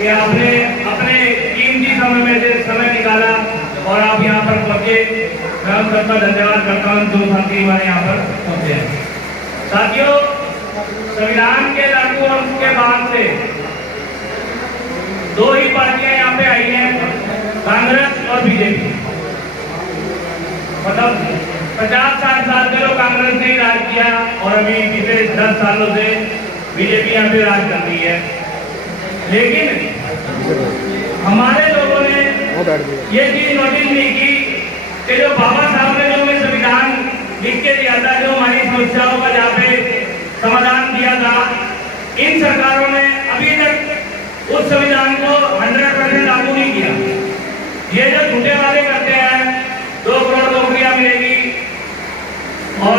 कि आपने अपने कीमती समय में से समय निकाला और आप यहाँ पर पहुंचे। मैं उन सबका धन्यवाद करता हूँ जो साथी हमारे यहाँ पर पहुंचे हैं। साथियों, संविधान के लागू होने के बाद से दो ही पार्टियां यहाँ पे आई हैं, कांग्रेस और बीजेपी। मतलब 50-60 साल से तो कांग्रेस ने राज किया और अभी पिछले 10 सालों से बीजेपी यहाँ पे राज कर रही है। लेकिन हमारे लोगों ने ये चीज नोटिस नहीं की कि जो बाबा साहब ने जो हमें संविधान लिख के दिया था, जो हमारी समस्याओं का जहाँ पे समाधान दिया था, इन सरकारों ने अभी तक उस संविधान को 100% लागू नहीं किया। ये जो झूठे वादे करते हैं 2 करोड़ नौकरियां मिलेगी और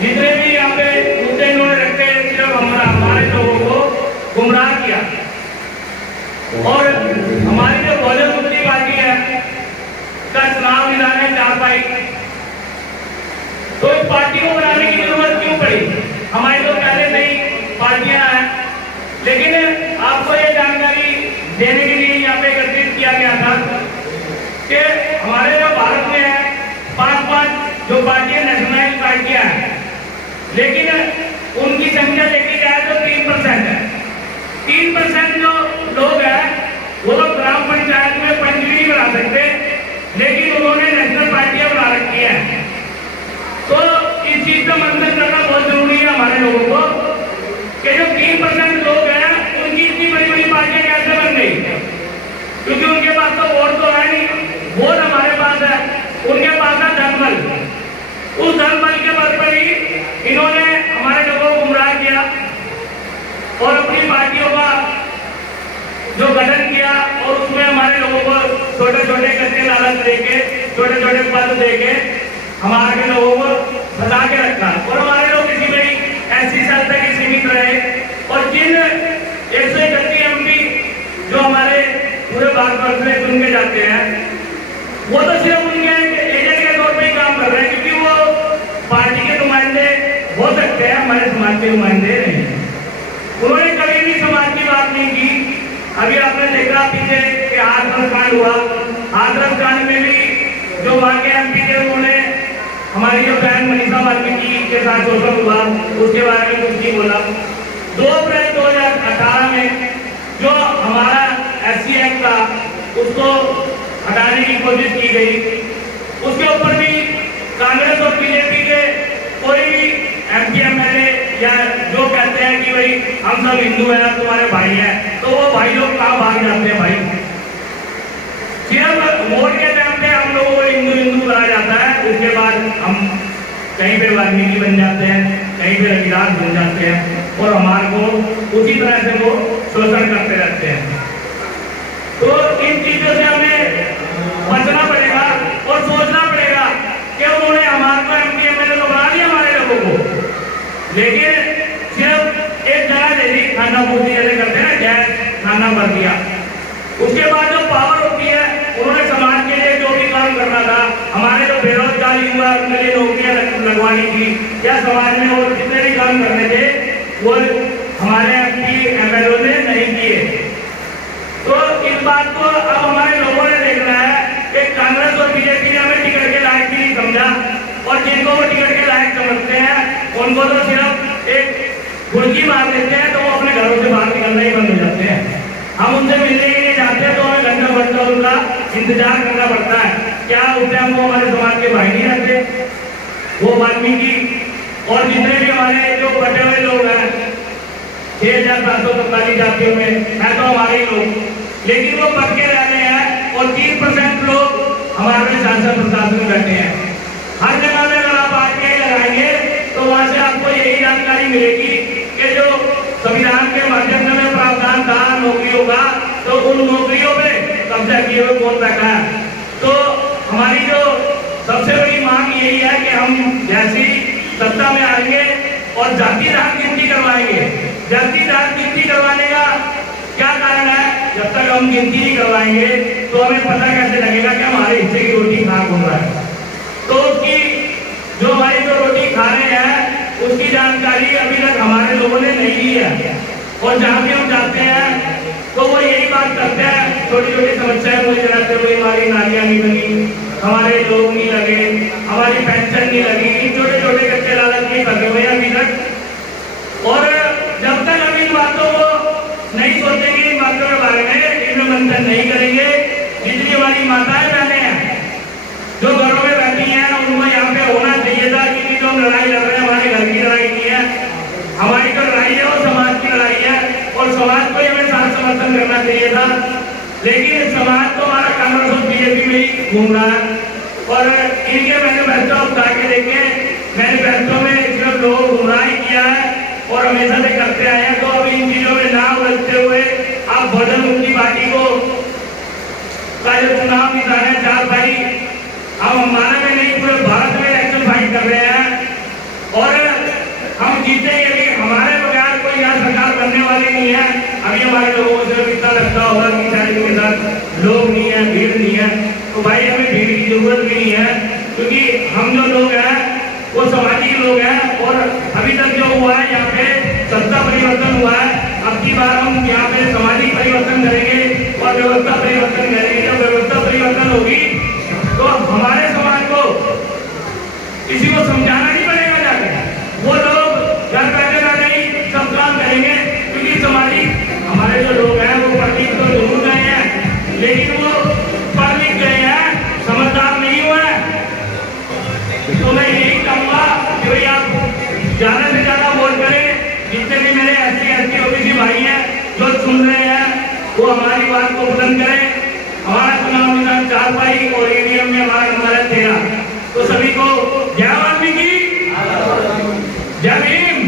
जितने भी यहाँ पे मुद्दे इन्होंने रखे सिर्फ हमारे लोगों को गुमराह किया। और हमारी जो बहुजन मुक्ति पार्टी है का चुनाव निशान 4 पाई, तो इस पार्टी को बनाने की जरूरत क्यों पड़ी? हमारी तो पहले से ही पार्टियां हैं। लेकिन आपको ये जानकारी देने के लिए यहाँ पे एकत्रित किया गया था कि हमारे जो भारत में है 5 जो पार्टियां नेशनल पार्टियां हैं, लेकिन उनकी संख्या देखी जाए तो 3% है। 3% जो लोग हैं वो लोग ग्राम पंचायत में पंच भी नहीं बना सकते, लेकिन उन्होंने नेशनल पार्टियां बना रखी है। तो इस चीज का मंथन करना बहुत जरूरी है हमारे लोगों को कि जो 3% लोग हैं उनकी इतनी बड़ी बड़ी पार्टियां कैसे बन गई? क्योंकि उनके पास तो वोट तो है नहीं, वोट हमारे पास है, उनके पास है धनबल। उस धनबल के बल पर ही इन्होंने हमारे लोगों को गुमराह किया और अपनी पार्टियों का जो गठन किया और उसमें हमारे लोगों को छोटे छोटे करके लालच देके, छोटे छोटे पद देके हमारे लोगों को फंसा के रखा और हमारे लोग किसी में ऐसी साल तक ही सीमित रहे। और जिन 131 एमपी जो हमारे पूरे भारतवर्ष में चुन के जाते हैं, वो तो सिर्फ उनके एजेंट के तौर पे ही काम कर रहे हैं, क्योंकि वो पार्टी के नुमाइंदे हो सकते हैं, हमारे समाज के नुमाइंदे नहीं। उन्होंने कभी भी समाज की बात नहीं की। अभी आपने देखा पीछे कि हाथरस कांड हुआ, हाथरस कांड में भी जो वहां के एमपी थे उन्होंने हमारी जो बहन मनीषा वाल्मीकि के साथ शोषण हुआ उसके बारे में कुछ नहीं बोला। 2 अप्रैल 2018 में जो हमारा SC एक्ट था उसको हटाने की कोशिश की गई, उसके ऊपर भी कांग्रेस और बीजेपी के कोई भी MP MLA या जो कहते हैं कि भाई हम सब हिंदू हैं, तुम्हारे भाई हैं, तो वो भाई लोग कहाँ भाग जाते हैं? भाई सिर्फ वोट के टाइम पे हम लोगों को हिंदू हिंदू कहा जाता है, उसके बाद हम कहीं पे वाल्मीकि बन जाते हैं, कहीं पे रविदास बन जाते हैं और हमारे को उसी तरह से वो शोषण करते रहते हैं। तो इन चीजों से हमें बचना पड़ेगा और सोचना पड़ेगा कि उन्होंने हमारे को MP MLA तो बना दिया हमारे लोगों को, लेकिन सिर्फ एक जगह दे दी, खाना पूर्ति जैसे करते हैं, गैस खाना भर दिया। उसके बाद जो पावर होती है उन्होंने समाज के लिए जो भी काम करना था, हमारे जो बेरोजगारी हुआ उनके लिए नौकरियां लगवानी थी या समाज में और जितने भी काम करने थे वो हमारे MP MLA ने नहीं किए। तो इस बात को अब हमारे लोगों ने देखना है कि कांग्रेस और बीजेपी ने हमें टिकट के लायक ही नहीं समझा और जिनको वो टिकट के लायक समझते हैं उनको तो सिर्फ एक गुर्जी मार देते हैं, तो वो अपने घरों से बाहर निकलना ही बंद हो जाते हैं। हम उनसे मिलने के लिए जाते हैं तो हमें घंटा घंटा उनका इंतजार करना पड़ता है। क्या उस टाइम वो हमारे समाज के भाई नहीं रहते? वो वाल्मीकि और जितने भी हमारे जो बटे हुए लोग हैं 6747 जातियों में है तो हमारे ही लोग, लेकिन वो बच के रह रहे हैं और 3% लोग हमारे शासन प्रशासन में बैठे हैं। हर जगह में अगर आप आके लगाएंगे तो वहां से आपको यही जानकारी मिलेगी कि जो संविधान के माध्यम से प्रावधान था नौकरियों का, तो उन नौकरियों पे कब्जा किए हुए कौन बैठा है? तो हमारी जो सबसे बड़ी मांग यही है कि हम जैसी सत्ता में आएंगे और जातिगत गिनती करवाएंगे। जातिगत गिनती करवाने का क्या कारण है? जब तक हम गिनती नहीं करवाएंगे तो हमें पता कैसे लगेगा कि हमारे हिस्से की रोटी कहाँ घूम रहा है? तो उसकी जो हमारी जो रोटी खा रहे हैं उसकी जानकारी अभी तक हमारे लोगों ने नहीं ली है। और जहाँ भी हम जाते हैं तो वो यही बात करते हैं, छोटी छोटी समस्याएं मुझे जलाते हुए, हमारी नालियां नहीं बनी, हमारे लोग नहीं लगे, हमारी पेंशन नहीं लगी, छोटे छोटे कच्चे लालच नहीं करते हुए अभी तक। और जब तक हम इन बातों को नहीं सोचेंगे, इन बातों के बारे में इनमें मंथन नहीं करेंगे, जितनी हमारी माताएं बहनें हैं जो घरों में बैठी हैं, उनको यहाँ पे होना चाहिए था कि जो हम लड़ाई लड़ रहे हैं हमारे घर की लड़ाई नहीं है, हमारी जो लड़ाई है वो समाज की लड़ाई है और समाज को ही हमें साथ समर्थन करना चाहिए था। लेकिन समाज तो हमारा कांग्रेस और बीजेपी में ही घूम रहा है और इनके मैनिफेस्टो उठा के देखे, मैनिफेस्टो में सिर्फ लोग गुमराही किया है और हमेशा से करते आए हैं। तो अभी इन चीजों में ना उलझते हुए आप भोजन मुक्ति पार्टी को का जो चुनाव निशान है 4 भाई, हम हमारे में नहीं पूरे भारत में इलेक्शन फाइट कर रहे हैं और हम जीतेंगे। लेकिन हमारे बगैर कोई यहाँ सरकार बनने वाली नहीं है। अभी हमारे लोगों को सिर्फ इतना लगता होगा कि शायद इनके साथ लोग नहीं है, भीड़ नहीं है, तो भाई हमें भीड़ की जरूरत भी नहीं है, क्योंकि हम जो लोग हैं वो सामाजिक लोग हैं और अभी तक जो हुआ है यहाँ पे सत्ता परिवर्तन हुआ है, अब की बार हम यहाँ पे सामाजिक परिवर्तन करेंगे और व्यवस्था परिवर्तन करेंगे। जब व्यवस्था परिवर्तन होगी तो हमारे समाज को किसी को समझाना नहीं पड़ेगा जाके, वो लोग घर बैठे ना नहीं सब काम करेंगे, क्योंकि सामाजिक हमारे जो लोग हैं वो पढ़ लिख तो जरूर गए हैं लेकिन वो पढ़ लिख गए हैं, समझदार नहीं हुए। तो मैं यही कहूँगा कि भाई आप ज्यादा से ज्यादा वोट करें, जितने भी मेरे SC OBC भाई हैं जो सुन रहे हैं वो हमारी बात को बुलंद करें। हमारा चुनाव निशान 4 भाई और EVM में हमारा नंबर है 13। तो सभी को जय वाल्मीकि, जय भीम।